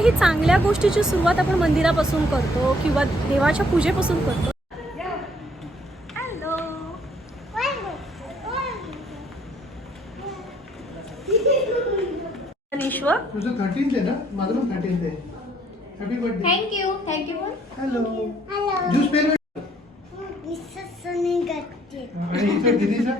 कोणत्याही चांगल्या गोष्टीची सुरुवात आपण मंदिरापासून करतो किंवा देवाच्या पूजेपासून करतो हॅलो तुझं आहे ना माझं पण आहे हॅपी बर्थडे. ज्यूस. आणि इथं दिदीचा.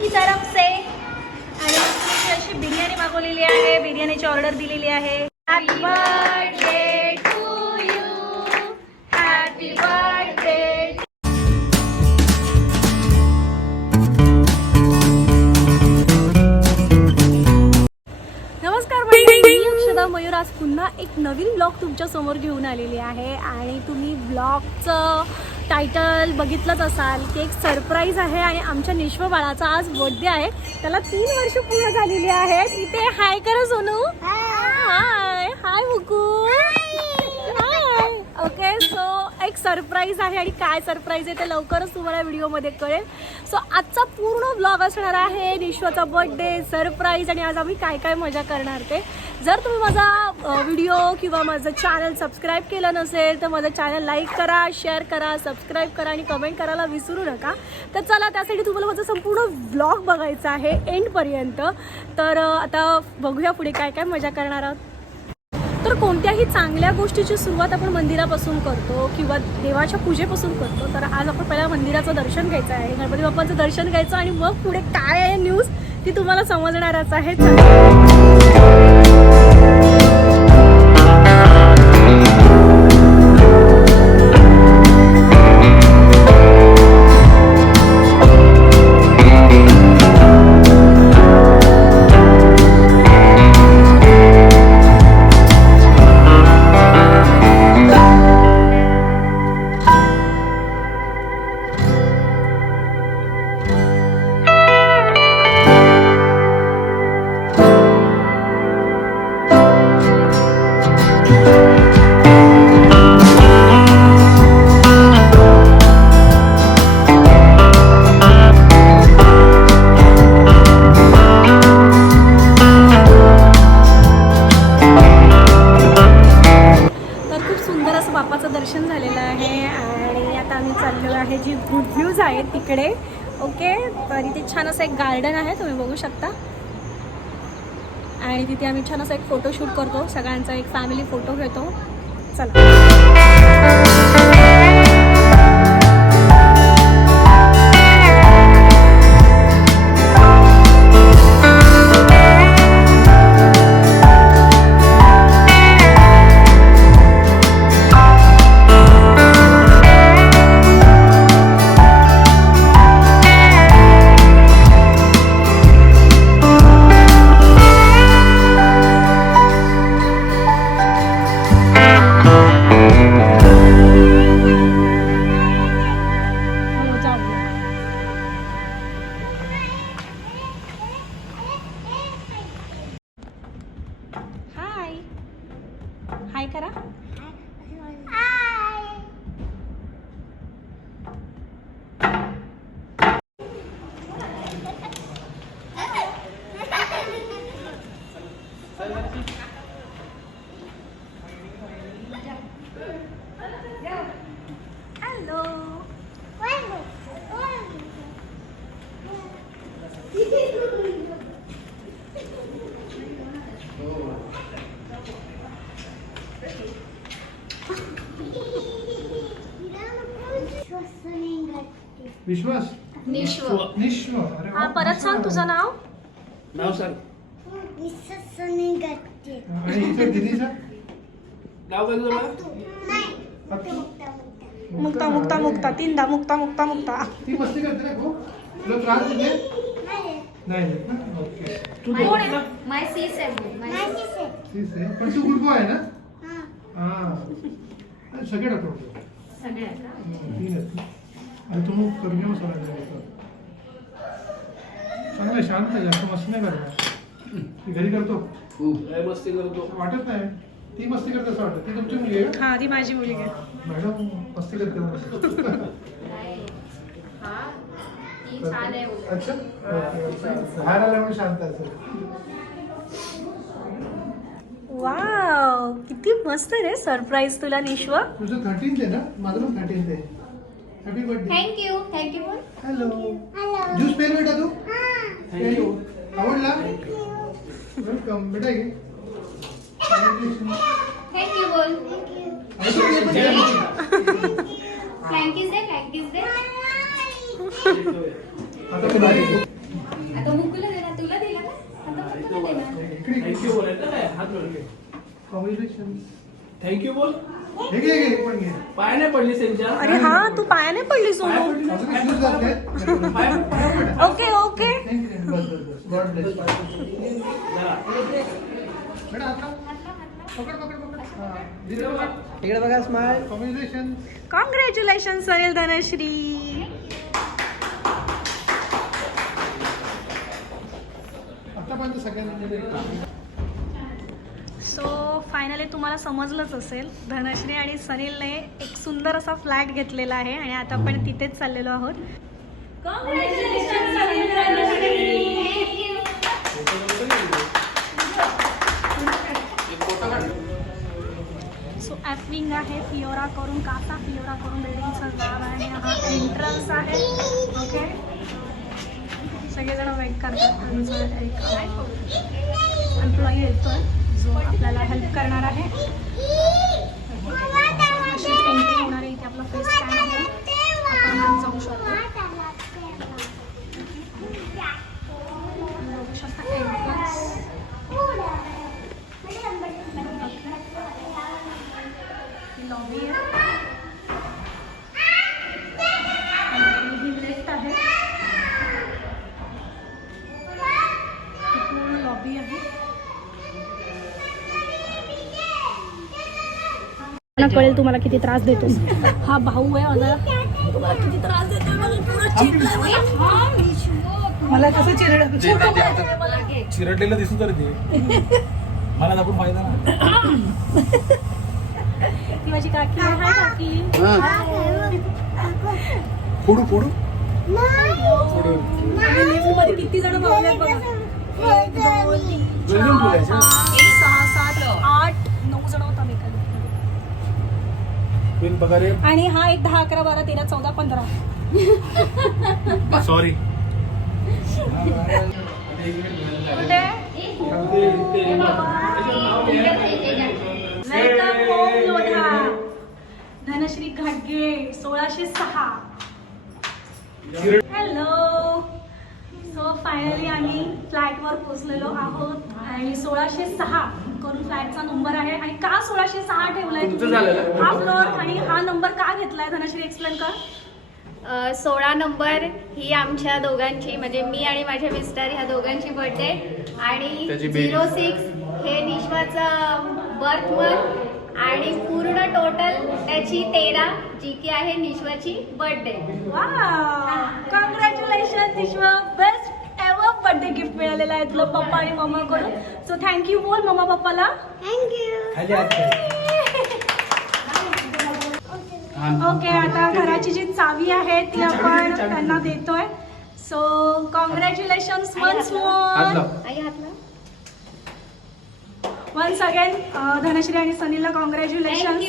की तरफ से. आणि अशी बिर्याणी मागवलेली आहे. बिर्याणीची ऑर्डर दिलेली आहे. Happy birthday to you happy birthday नमस्कार मंडळी. मी अक्षदा मयूर आज पुन्हा एक नवीन ब्लॉग तुमच्यासमोर घेऊन आलेली आहे. आणि तुम्ही ब्लॉगचं टायटल बघितलंच असाल की एक सरप्राईज आहे आणि आमच्या निश्व बाळाचा आज बर्थडे आहे. त्याला तीन वर्ष पूर्ण झालेली आहेत. इथे हाय करा Sonu. Hi hi Mukul hi okay so एक सरप्राईज आहे आणि काय सरप्राईज आहे ते लवकरच तुम्हाला व्हिडिओमध्ये कळेल. सो आजचा पूर्ण ब्लॉग असणार आहे निश्वाचा बर्थडे सरप्राईज आणि आज आम्ही काय काय मजा करणार ते. जर तुम्ही माझा व्हिडिओ किंवा माझं चॅनल सबस्क्राईब केलं नसेल तर माझं चॅनल लाईक करा शेअर करा सबस्क्राईब करा आणि कमेंट करायला विसरू नका. तर चला त्यासाठी तुम्हाला माझं संपूर्ण ब्लॉग बघायचा आहे एंडपर्यंत तर आता बघूया पुढे काय काय मजा करणार आहोत. तर कोणत्याही चांगल्या गोष्टीची सुरुवात आपण मंदिरापासून करतो किंवा देवाच्या पूजेपासून करतो तर आज आपण पहिल्या मंदिराचं दर्शन घ्यायचं आहे गणपती बाप्पाचं दर्शन घ्यायचं आणि मग पुढे काय आहे न्यूज ती तुम्हाला समजणारच आहे. चला. बाप्पाचं दर्शन झालेलं आहे आणि आता आम्ही चाललो आहे जी गुड व्ह्यूज आहे तिकडे. ओके तर इथे छान असं एक गार्डन आहे तुम्ही बघू शकता. आणि तिथे आम्ही छान असं एक फोटोशूट करतो. सगळ्यांचा एक फॅमिली फोटो घेतो. चला. विश्वास? निश्व. निश्व. अरे वा. हा परत सांग तुझं नाव. नाव सांग. आणि इथं दिदीचा. मुक्ता, मुक्ता. मुक्ता मुक्ता मुक्ता. तीनदा मुक्ता मुक्ता मुक्ता. ती मस्ती करते ना खूप? तुला त्रास देते नाही. नाही. देत ना? ओके. तू कोण आहे? माय सीस आहे. माय माझी set. ठीक आहे. पण तू गुड बॉय आहे ना? हा. हां. सगळे डॉक्टर सगळ्या तीन आहेत. ना आणि तू मग कमी मसाला चांगलं शांत आहे जास्त मस्त नाही करणार. ती घरी करतो. लय मस्ती करतो. वाटत नाही. ती मस्ती करते असं वाटतं. ती तुमची मुलगी आहे हा ती माझी मुलगी आहे. मॅडम मस्ती करते. हा ती. अच्छा. बाहेर आल्यामुळे शांत असेल वाव किती मस्त रे सरप्राईज तुला निश्व. तुझं थर्टीन आहे ना? माझं पण थर्टीन आहे. Happy birthday thank you thank you बोल हॅलो हॅलो ज्यूस पेन बेटा तू थँक्यू आवडला वेलकम बेटा घे थँक्यू बोल फ्लँकीज दे फ्लँकीज दे आता तू बारीक हो. आता मुकुला दे ना तुला दिला का आता मुकुला दे ना इकडे थँक्यू बोलायचं काय हात जोड घे कॉंग्रॅच्युलेशन थँक्यू बोल. हे घे घे पण घे. पाय नाही पडली त्यांच्या अरे हा तू पायाने पडली पाय सोनू पडली ना? अजून काही जात नाही पाय पाय पड. Okay okay. थँक्यू बस बस बस. गॉड ब्लेस जरा. बेटा आता पकड पकड पकड. हा. दिलं बघा इकडे बघा smile congratulation congratulation Sunil Dhanashree आतापर्यंत सगळ्यांनी सो फायनली तुम्हाला समजलंच असेल धनश्री आणि सनीलने एक सुंदर असा फ्लॅट घेतलेला आहे आणि आता आपण तिथेच चाललेलो आहोत. सो ॲपविंग आहे फिओरा करून कासा फिओरा करून बिल्डिंगचं नाव आहे आणि हा एंट्रन्स आहे. ओके सगळेजण वेट करतात आमचं एक एम्प्लॉई येतोय. जो आपल्याला हेल्प करणार आहे. अशीच एंट्री होणार आहे. इथे आपला फेस स्कॅन आहे. आपण जाऊ शकतो बघू शकता एंट्रन्स लॉबी आहे आणि ही लिफ्ट आहे ही पूर्ण लॉबी आहे मला कळेल तुम्हाला किती त्रास देतो. हा भाऊ आहे मला. तुम्हाला किती त्रास देतो मला पूर्ण चिडलाय. मला कसं चिरड चिरडलेलं दिसू तर ते. मला दाखवून फायदा ना ती माझी काकी हाय काकी. फोडू फोडू. मध्ये किती जण बघले बघा. एक सहा सात आठ नऊ जण होता मी. बिन पगारे आणि हा एक दहा अकरा बारा तेरा चौदा पंधरा. सॉरी धनश्री घाटगे सोळाशे सहा. हॅलो सो फायनली आम्ही फ्लॅटवर पोहोचलेलो आहोत आणि सोळाशे सहा. करून फ्लॅटचा नंबर आहे आणि का सोळाशे सहा ठेवलाय तुमचं? झालेलं. हा फ्लोअर आणि हा नंबर का घेतलाय? धनश्री एक्सप्लेन कर. अ, सोळा नंबर ही आमच्या दोघांची म्हणजे मी आणि माझे मिस्टर ह्या दोघांची बर्थडे आणि त्याची बेरीज. झिरो सिक्स हे निश्वाचं बर्थ मंथ आणि पूर्ण टोटल त्याची तेरा जी की आहे निश्वाची birthday congratulation Vishwa best birthday gift मिळालेलं आहे तुला पप्पा आणि मम्माकडून सो थँक्यू बोल मम्मा पप्पाला. थँक्यू खाली हात ओके आता घराची जी चावी आहे ती आपण त्यांना देतोय. So congratulation once once again Dhanashree आणि सनीला कॉंग्रॅच्युलेशन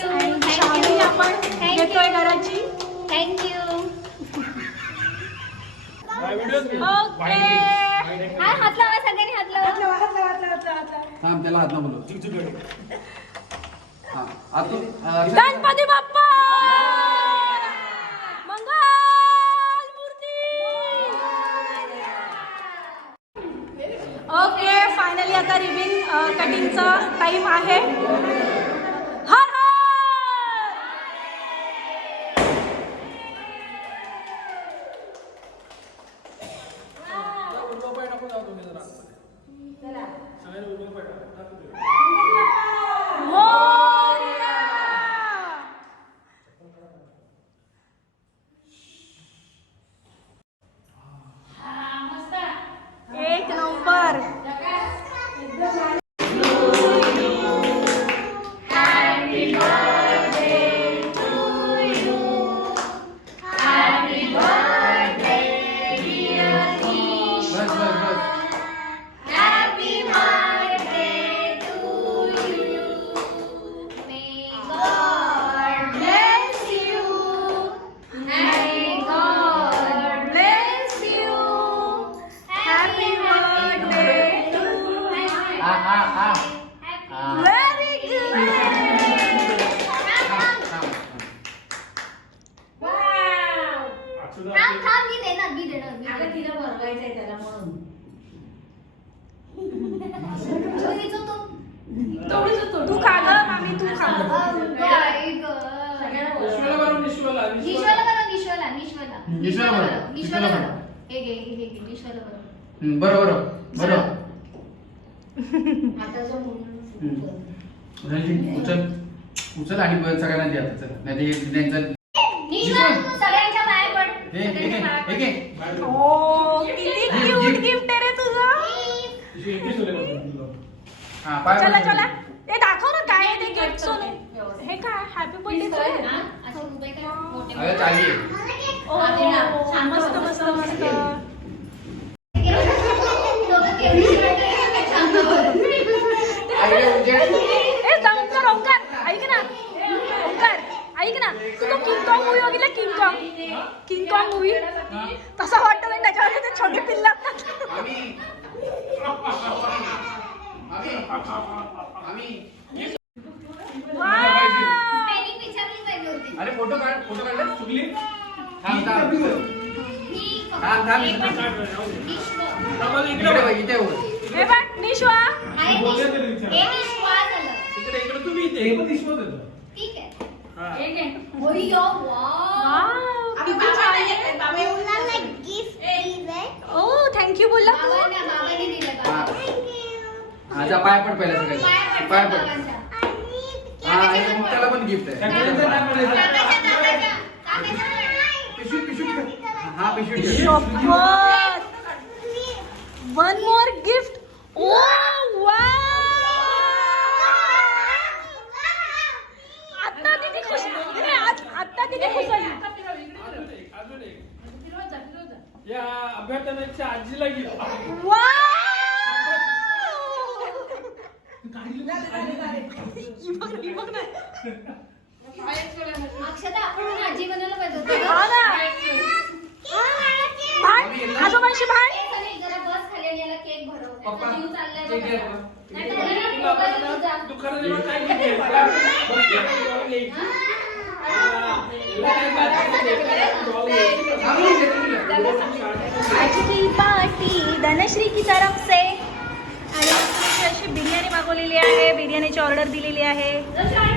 आपण देतोय. घराची. थँक्यू ओके हात लावा सगळ्यांनी हात लावा. थांब त्याला हात ना बोलू हा आतून अं, गणपती बाप्पा! मंगल ओके फायनली आता रिबिन कटिंगचा टाइम आहे. थांब थांब मी देणार मी देणार मी देणार. तो. तू खा ग मामी तू खा बाई गं. निश्वला बरोबर निश्वला निश्वला बरं निश्वला निश्वला निश्वला बरं, निश्वला निश्वला बरं बरं. हे घे हे घे निश्वला बरं हम्म, बरं बरं बरं आता जो म्हणून हम्म. रणजित, उचल उचल आणि बरं सगळ्यांना द्या चल नाही त्यांचा सगळ्यांच्या पड हे हे हे ओ किती क्यूट गिफ्ट आहे रे तुझं हा पाय चला चला ते दाखव ना काय आहे ते गिफ्ट हे काय हॅपी बर्थडे चाली मस्त मस्त मस्त दोघं केवढी वाटते, छान बघ. आई रे, उजेड. ए ओंकार ओंकार ऐक ना ओंकार ऐक ना तू तो किंग कॉंग मूवी बघितला King Kong King Kong movie तसा वाटतं नाही त्याच्यावर ते छोटे पिल्ल असतात आम्ही आम्ही आम्ही Wow! Spelling विचारली पाहिजे होती. अरे फोटो काढ फोटो काढले चुकली थांब थांब ही थांब थांब एक इकडे विश्व. बघ, इथे बघ. हे बघ निश्वा आहे. हे. इकडे इकडे तुम्ही इथे ठीक आहे. हा. अय्यो, वाव. वाव किती छान. आहे ओ थँक्यू बोलला तू. हा. हा जा पाय पड पहिला पाया सगळे पड पाय पड. हा त्याला पण गिफ्ट आहे. पिशवी ठेव. हा वन मोर गिफ्ट या अभ्यर्थनाच्या आजीला वाव अक्षता आपण आजी बनायला पाहिजे होतं हा आजोबांशी भाय ए, सनी, जरा बस खाली आणि याला केक भरव. त्याचा जीव चाललाय बघा. नाही तर मोबाईल घेऊन जा. हा. पार्टी धनश्री की तरफ से. आणि अशी बिर्याणी मागवलेली आहे. बिर्याणीची ऑर्डर दिलेली आहे.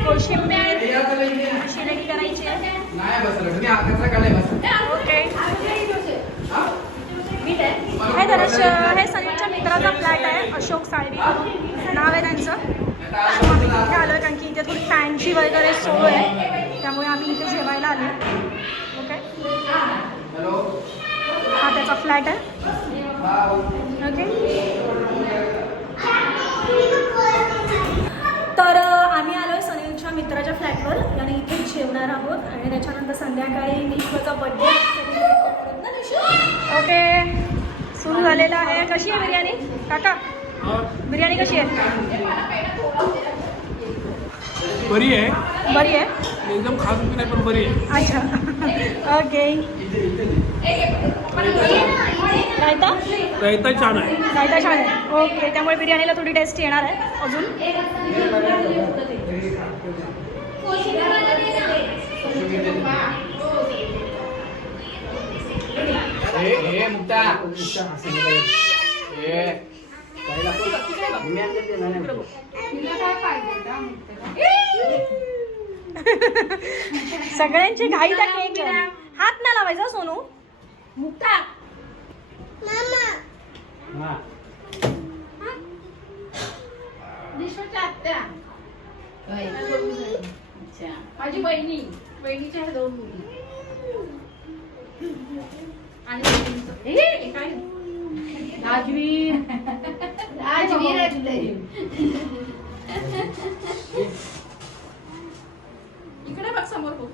कोशिंबीर हे रेडी करायची आहे. नाही बसलं. तुम्ही हा ओके? हे धनुष हे सनीलच्या मित्राचा फ्लॅट आहे अशोक साळवी नाव आहे त्यांचं. आम्ही इथे आलो आहे कारण की इथे थोडी फॅनची वगैरे सोय आहे. त्यामुळे आम्ही इथे जेवायला आलो ओके हा त्याचा फ्लॅट आहे. ओके तर आम्ही आलो सनीलच्या मित्राच्या फ्लॅटवर आणि इथे जेवणार आहोत. आणि त्याच्यानंतर संध्याकाळी निश्वचा बड्डे ओके. सुरू झालेला आहे. कशी आहे बिर्याणी? काका बिर्याणी कशी आहे? बरी आहे. बरी आहे? एकदम खास नाही पण बरी आहे. अच्छा. ओके रायता? रायता छान आहे. रायता छान आहे. ओके त्यामुळे बिर्याणीला थोडी टेस्ट येणार आहे अजून. हे मुक्ता. सगळ्यांची घाई त्या केक हात ना लावायचा सोनू. मुक्ता. मामा. माझी बहिणी. बहिणीच्या ह्या दोन मुली. आणि बहिणीचं- हे, काय? राजवीर. इकडे बघ समोर बघ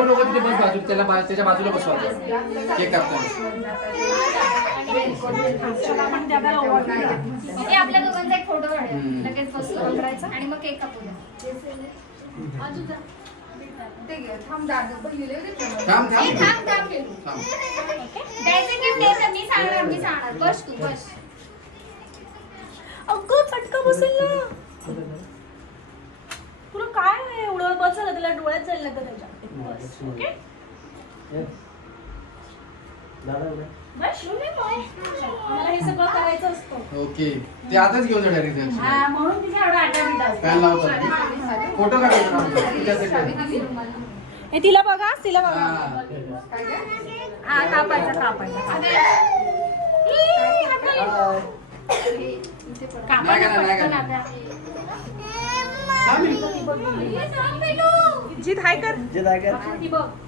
नको तिथे बस बाजू त्याला त्याच्या बाजूला बसवा केक कापताना हे आपल्या दोघांचा एक फोटो काढूया. हम्म. लगेच बसू आणि मग केक कापूया. थांब थांब थांब. थांब थांब. द्यायचं गिफ्ट द्यायचं मी सांगणार मी सांगणार. बस तू बस. अगं चटका बसेल. ना तुला काय आहे एवढं? बस झालं तुला डोळ्यात जाईल ना त्याच्या. बस ओके? बस मला हे सगळं करायचं असतं. ओके. ते आताच घेऊन जा डायरेक्ट हा म्हणून तिच्या एवढा आटा बिटा असतो. फॅन लावतो फोटो काढायचा हे तिला बघा तिला बघा. हा. हा कापायचा कापायचा. नाही का नाही का? जीत हाय कर. Happy birthday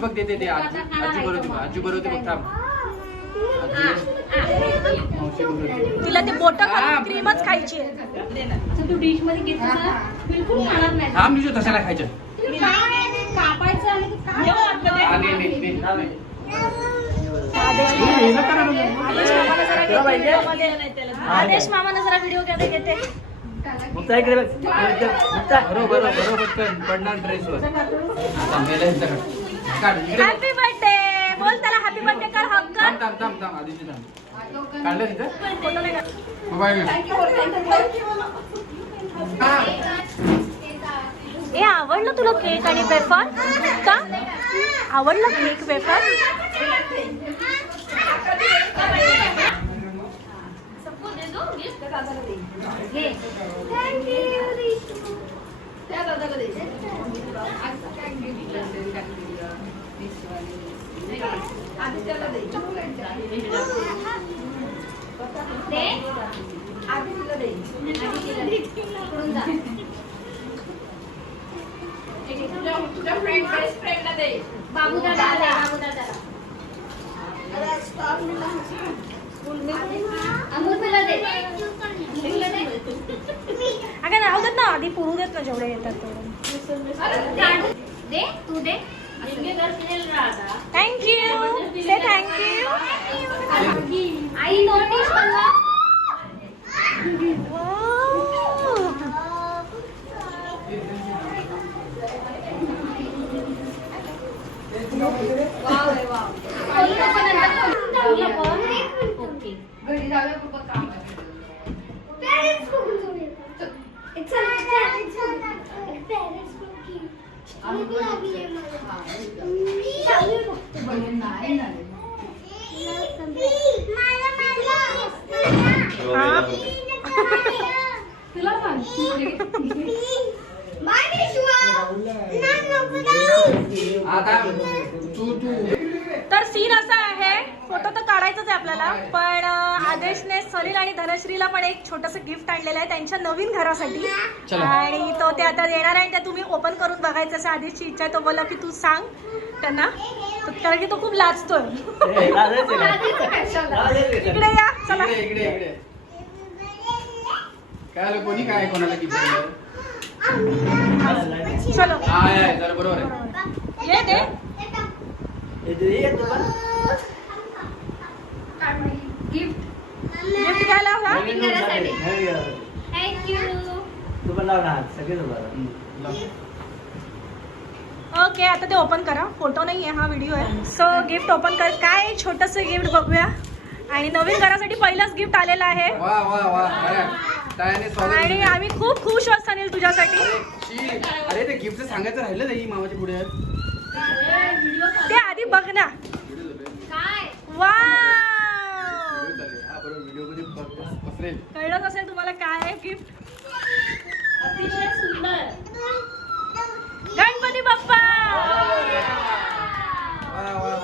बघ ते ते आजी. आजी बरोबर होती आजी बरोबर बघ थांब. तिला ते बोट. क्रीमच खायची तू डिशमध्ये घेतलं ना बिलकुल खाणार नाही. थांब निशू तशाला खायचं. कापायचं आणि? हा. आदेश मामानं जरा व्हिडिओ घ्या घेते. बरोबर बरोबर बरोबर पटकन पडणार ड्रेसवर काढ. काढ, इकडे बघ. हॅपी बर्थडे बोल त्याला हॅपी बर्थडे कर थांब थांब थांब थांब आधीची थांब. काढलं तिथं? मोबाईल हा ए आवडलं तुला केक आणि वेफर का? आवडलं केक वेफर अगं राहू देत ना आधी पुरू देत ना जेवढे येतात तेवढे. दे तू दे. Thank you. Say thank you. I noticed a lot. Wow. Wow. तर सीन असा आहे. फोटो तर काढायचाच आहे आपल्याला. पण अं, आदेशने सलील आणि धनश्रीला पण एक छोटस गिफ्ट आणलेलं आहे त्यांच्या नवीन घरासाठी. चला. आणि तो ते आता येणार आहे ते तुम्ही ओपन करून बघायचं असं आदेशची इच्छा आहे. तो बोला की तू सांग त्यांना. कारण की तो खूप लाजतोय. इकडे या चला. इकडे इकडे इकडे. काय कोणी काय कोणाला किती चलो. हा बरोबर आहे. ये दे. गिफ्ट गिफ्ट घ्यायला? थँक्यू ओके आता ते ओपन करा. फोटो नाही आहे हा व्हिडिओ आहे. सो गिफ्ट ओपन कर. काय छोटस गिफ्ट बघूया? आणि नवीन घरासाठी पहिलंच गिफ्ट आलेलं आहे. वा वा वा. अरे टाळ्याने स्वागत आणि आम्ही खूप खुश आहोत अनिल तुझ्यासाठी. शी, अरे ते गिफ्ट सांगायचं राहिलं नाही मामाच्या पुढे. ते आधी बघ ना. काय? वा! व्हिडिओ चालू आहे. हा बरोबर व्हिडिओमध्ये प- प- पसरेल कळलंच असेल तुम्हाला काय आहे गिफ्ट अतिशय सुंदर. गणपती बाप्पा! वा वा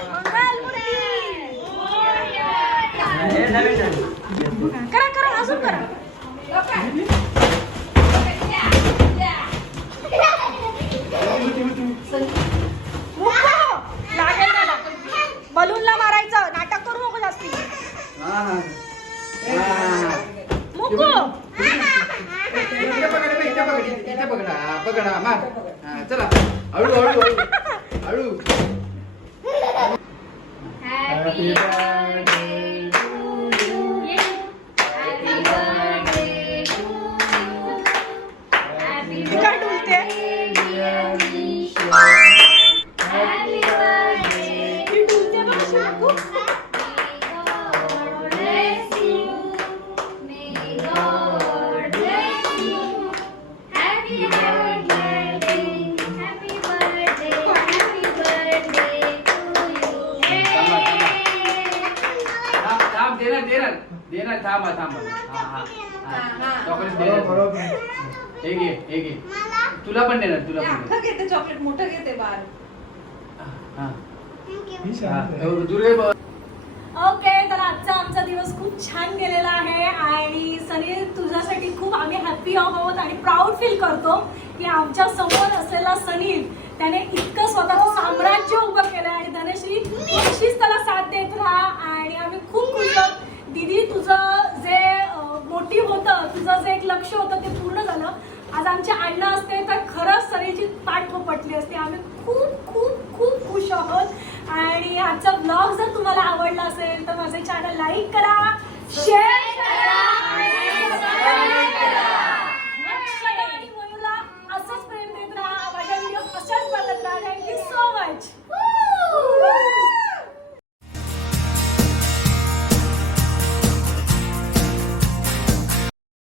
पण देणार तुला अख्खं घेते चॉकलेट मोठं घेते बार. हा. ही हा दुर्गे. ओके तर आजचा आमचा दिवस खूप छान गेलेला आहे आणि सनी तुझ्यासाठी खूप आम्ही हॅपी आहोत आणि प्राऊड फील करतो की आमच्यासमोर असलेला सनील त्याने इतकं स्वतःचं साम्राज्य उभं केलं आणि धनश्री अशीच त्याला साथ देत राहा आणि आम्ही खूप खुश आहोत. दीदी तुझं जे मोटिव्ह होतं तुझं जे एक लक्ष होतं ते पूर्ण झालं. आज आमचे अण्णा असते तर खरंच सरीची ताट पटली असते. आम्ही खूप खूप खूप खुश आहोत. आणि आजचा ब्लॉग जर तुम्हाला आवडला असेल तर माझे चॅनल लाईक करा शेअर करा मयूला असंच राहा. माझ्या सो मच